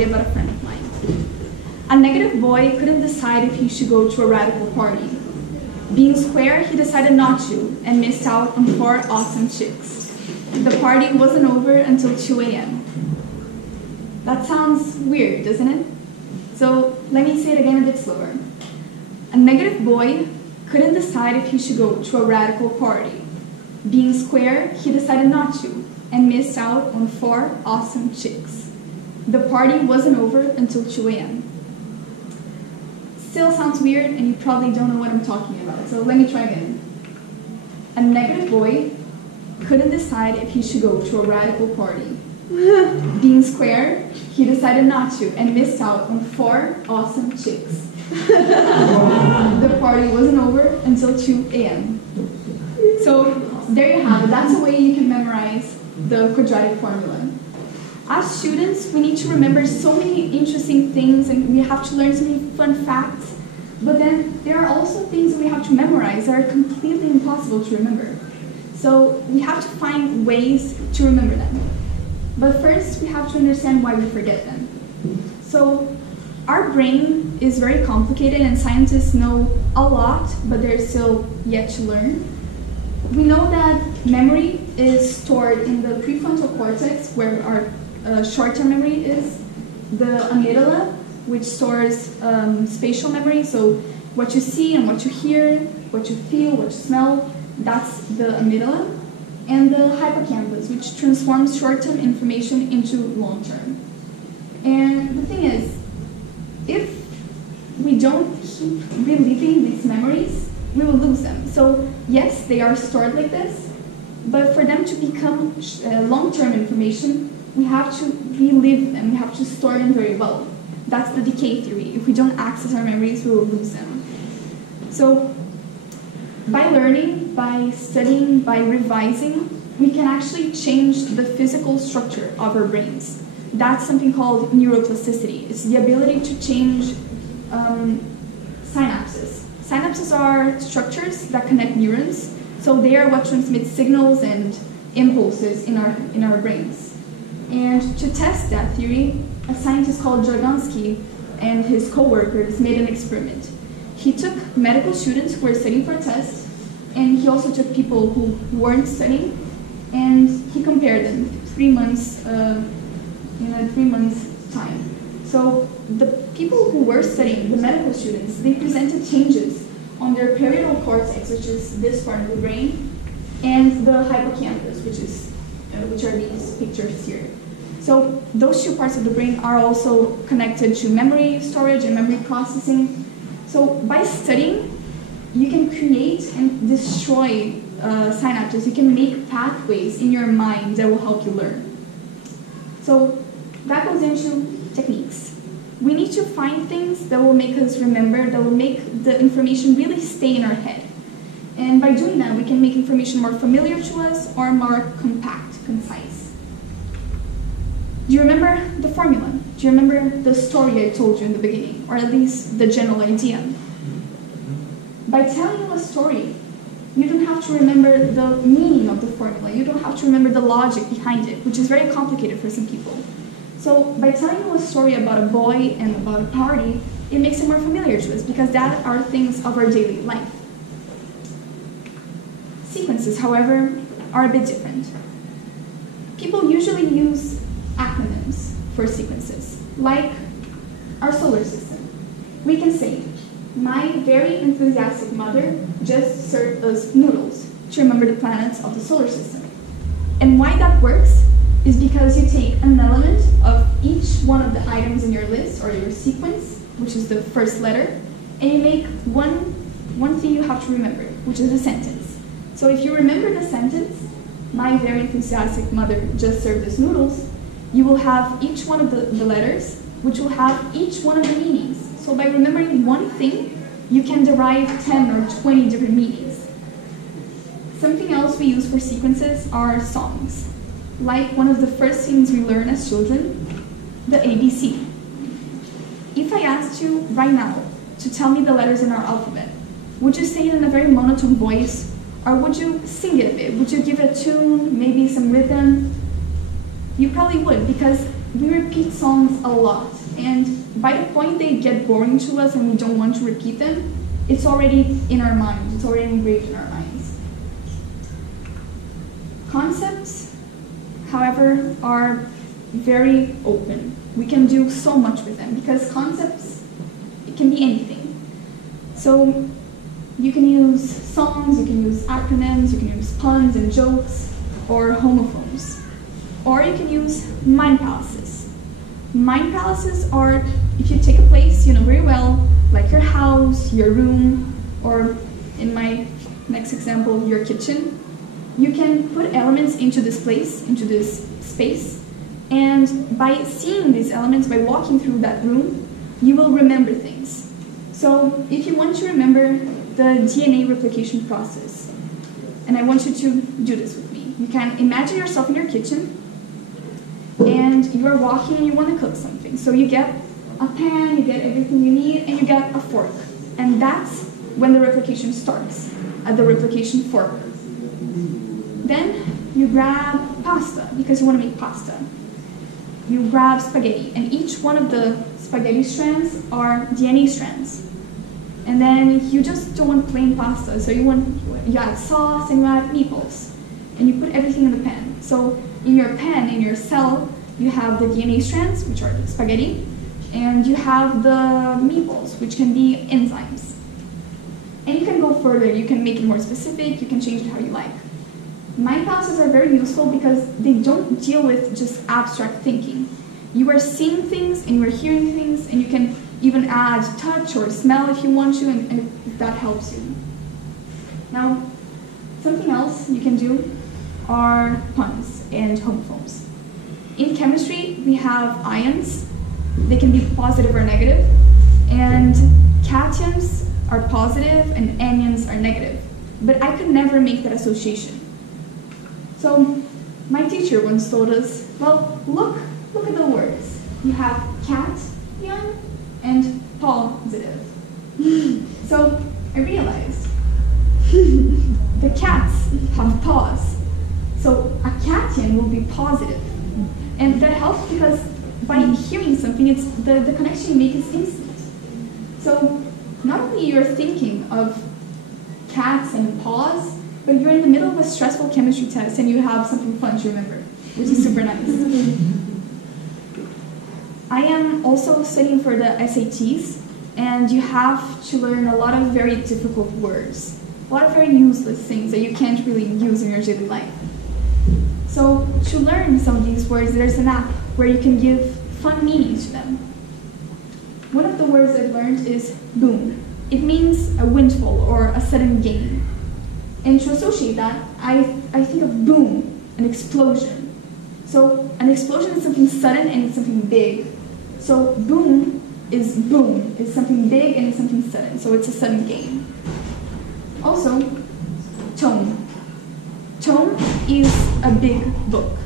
story about a friend of mine. A negative boy couldn't decide if he should go to a radical party. Being square, he decided not to and missed out on 4 awesome chicks. The party wasn't over until 2 a.m. That sounds weird, doesn't it? So let me say it again a bit slower. A negative boy couldn't decide if he should go to a radical party. Being square, he decided not to and missed out on 4 awesome chicks. The party wasn't over until 2 a.m. Still sounds weird and you probably don't know what I'm talking about, so let me try again. A negative boy couldn't decide if he should go to a radical party. Being square, he decided not to and missed out on 4 awesome chicks. The party wasn't over until 2 a.m. So there you have it. That's a way you can memorize the quadratic formula. As students, we need to remember so many interesting things and we have to learn so many fun facts. But then there are also things that we have to memorize that are completely impossible to remember. So we have to find ways to remember them. But first, we have to understand why we forget them. So our brain is very complicated and scientists know a lot, but they're still yet to learn. We know that memory is stored in the prefrontal cortex, where our short-term memory is, the amygdala, which stores spatial memory, so what you see and what you hear, what you feel, what you smell, that's the amygdala, and the hippocampus, which transforms short-term information into long-term. And the thing is, if we don't keep reliving these memories, we will lose them. So yes, they are stored like this, but for them to become long-term information, we have to relive them, we have to store them very well. That's the decay theory. If we don't access our memories, we will lose them. So by learning, by studying, by revising, we can actually change the physical structure of our brains. That's something called neuroplasticity. It's the ability to change synapses. Synapses are structures that connect neurons, so they are what transmit signals and impulses in our brains. And to test that theory, a scientist called Jordansky and his co-workers made an experiment. He took medical students who were studying for a test, and he also took people who weren't studying, and he compared them 3 months, in a 3 months time. So the people who were studying, the medical students, they presented changes on their parietal cortex, which is this part of the brain, and the hippocampus, which are these pictures here. So those 2 parts of the brain are also connected to memory storage and memory processing. So by studying, you can create and destroy synapses. You can make pathways in your mind that will help you learn. So that goes into techniques. We need to find things that will make us remember, that will make the information really stay in our head. And by doing that, we can make information more familiar to us or more compact, concise. Do you remember the formula? Do you remember the story I told you in the beginning, or at least the general idea? By telling you a story, you don't have to remember the meaning of the formula. You don't have to remember the logic behind it, which is very complicated for some people. So by telling you a story about a boy and about a party, it makes it more familiar to us because that are things of our daily life. Sequences, however, are a bit different. People usually use acronyms for sequences, like our solar system. We can say, my very enthusiastic mother just served us noodles to remember the planets of the solar system. And why that works is because you take an element of each one of the items in your list or your sequence, which is the first letter, and you make one thing you have to remember, which is a sentence. So if you remember the sentence, my very enthusiastic mother just served us noodles, you will have each one of the letters, which will have each one of the meanings. So by remembering one thing, you can derive 10 or 20 different meanings. Something else we use for sequences are songs. Like one of the first things we learn as children, the ABC. If I asked you right now to tell me the letters in our alphabet, would you say it in a very monotone voice, or would you sing it a bit? Would you give it a tune, maybe some rhythm? You probably would, because we repeat songs a lot, and by the point they get boring to us and we don't want to repeat them, it's already in our minds, it's already engraved in our minds. Concepts, however, are very open. We can do so much with them because concepts, it can be anything. So you can use songs, you can use acronyms, you can use puns and jokes, or homophones. Or you can use mind palaces. Mind palaces are if you take a place you know very well, like your house, your room, or in my next example, your kitchen. You can put elements into this place, into this space, and by seeing these elements, by walking through that room, you will remember things. So if you want to remember the DNA replication process, and I want you to do this with me, you can imagine yourself in your kitchen, and you are walking and you want to cook something. So you get a pan, you get everything you need, and you get a fork. And that's when the replication starts, at the replication fork. Then you grab pasta, because you want to make pasta. You grab spaghetti, and each one of the spaghetti strands are DNA strands. And then you just don't want plain pasta, so you add sauce and you add meatballs. And you put everything in the pan. So in your pan, in your cell, you have the DNA strands, which are the spaghetti, and you have the meatballs, which can be enzymes. And you can go further, you can make it more specific, you can change it how you like. Mind palaces are very useful because they don't deal with just abstract thinking. You are seeing things and you are hearing things, and you can even add touch or smell if you want to, and if that helps you. Now, something else you can do are puns and homophones. In chemistry, we have ions. They can be positive or negative, and cations are positive and anions are negative. But I could never make that association. So my teacher once told us, well, look at the words. You have cation and positive. So I realized the cats have paws. So a cation will be positive. And that helps because by hearing something, it's the connection you make is instant. So not only you're thinking of cats and paws, but you're in the middle of a stressful chemistry test and you have something fun to remember, which is super nice. I am also studying for the SATs, and you have to learn a lot of very difficult words, a lot of very useless things that you can't really use in your daily life. So to learn some of these words, there's an app where you can give fun meanings to them. One of the words I've learned is boom. It means a windfall or a sudden gain. And to associate that, I think of boom, an explosion. So an explosion is something sudden and it's something big. So boom, is something big and it's something sudden. So it's a sudden gain. Also, tome. Tome is a big book.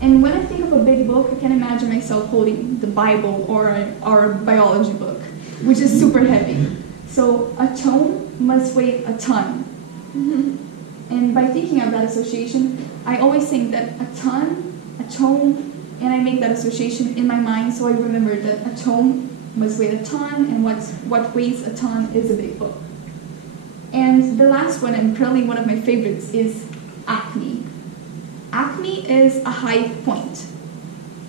And when I think of a big book, I can imagine myself holding the Bible or our biology book, which is super heavy. So a tome must weigh a ton. And by thinking of that association, I always think that a ton, a tome, and I make that association in my mind, so I remember that a tome must weigh a ton, and what weighs a ton is a big book. And the last one, and probably one of my favorites, is acne. Acne is a high point.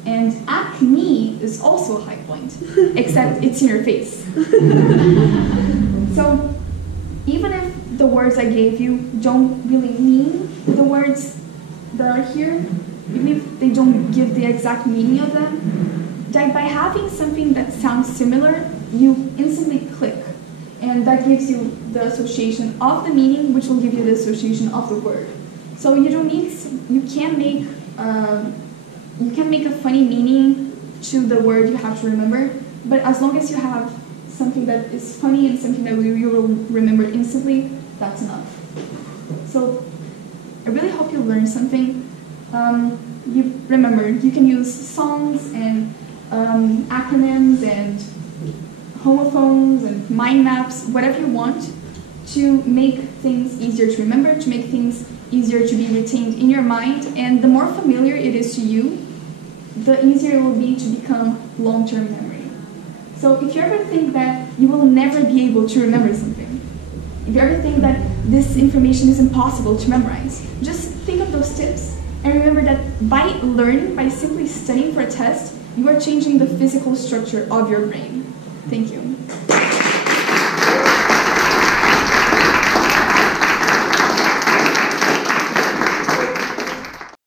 And acne is also a high point, except it's in your face. So even if the words I gave you don't really mean the words that are here, even if they don't give the exact meaning of them, by having something that sounds similar, you instantly click. And that gives you the association of the meaning, which will give you the association of the word. So you can't make a funny meaning to the word you have to remember, but as long as you have something that is funny and something that you will remember instantly, that's enough. So I really hope you learned something. You remember, you can use songs and acronyms and homophones and mind maps, whatever you want, to make things easier to remember, to make things easier to be retained in your mind. And the more familiar it is to you, the easier it will be to become long-term memory. So if you ever think that you will never be able to remember something, if you ever think that this information is impossible to memorize, just think of those tips and remember that by learning, by simply studying for a test, you are changing the physical structure of your brain. Thank you.